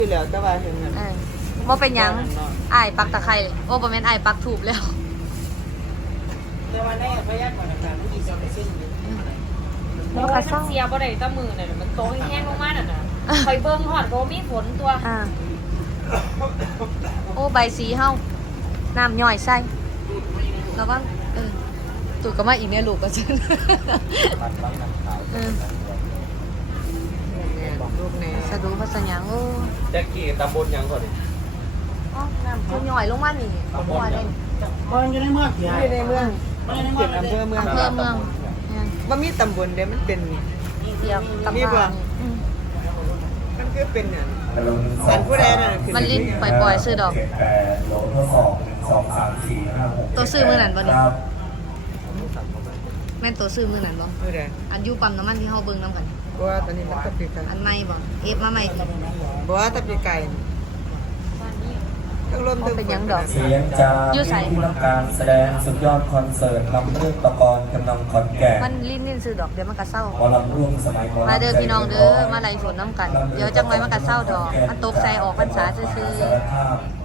อยู่แล้วแต่ว่าเห็นมันว่าเป็นยังไอ้ปักตะไคร้ว่าประมาณไอ้ปักถูกแล้วแต่ว่าในพยากรณ์อากาศมันจะไปสิ้นอยู่มันก็เศร้าเสียบ่ได้ตะมือน่ะมันโตแห้งลงมาน่ะคอยเบิ่งฮอดบ่มีฝนตัวโอ้ใบสีเฮาน้ำย่อยใส่แล้วก็ตุกก็มาอีกเนี่ยลูกก็จะลูกแน่สะดุ้งพัสยังโอ้แจ็คกี้ตำบลยังก่อนดิน้ำมันย่อยลงมานี่ว่าได้มันอยู่ในเมืองอยู่ในเมืองมันเป็นอำเภอเมืองอำเภอเมืองมันมีตำบลเด้มันเป็นเทียบตำมีบ่บลมันคือเป็นสันผู้ใดน่ะมันลิ้นปล่อยๆซื้อดอกโหลทดสอบ1 2 3 4 5 6 ตัวซื้อมือนั่นบ่นี่แม่นตัวซื้อมือนั่นบ่ผู้ใดอันอยู่ปั๊มน้ำมันที่เฮาเบิ่งน้ำกันเพราะว่าตอนนี้มันตะปีไก่อันใหม่บ่เอฟมาใหม่ติเพราะว่าตะปีไก่ทั้งลมทั้งเป็นหยังดอกเสียงจากอยู่ไสผู้นำการแสดงสุดยอดคอนเสิร์ตลำเรื่องตะกอนกำลังขอนแก่นมันลิ้นซื้อดอกเดี๋ยวมันก็เศร้าหมอลำร่วมสมัยก่อนมาเด้อพี่น้องเด้อมาไล่ฝนน้ำกัน เดี๋ยวจังไว้มันก็เศร้าดอก มันตกใส่ออกพรรษาซื่อสารภาพ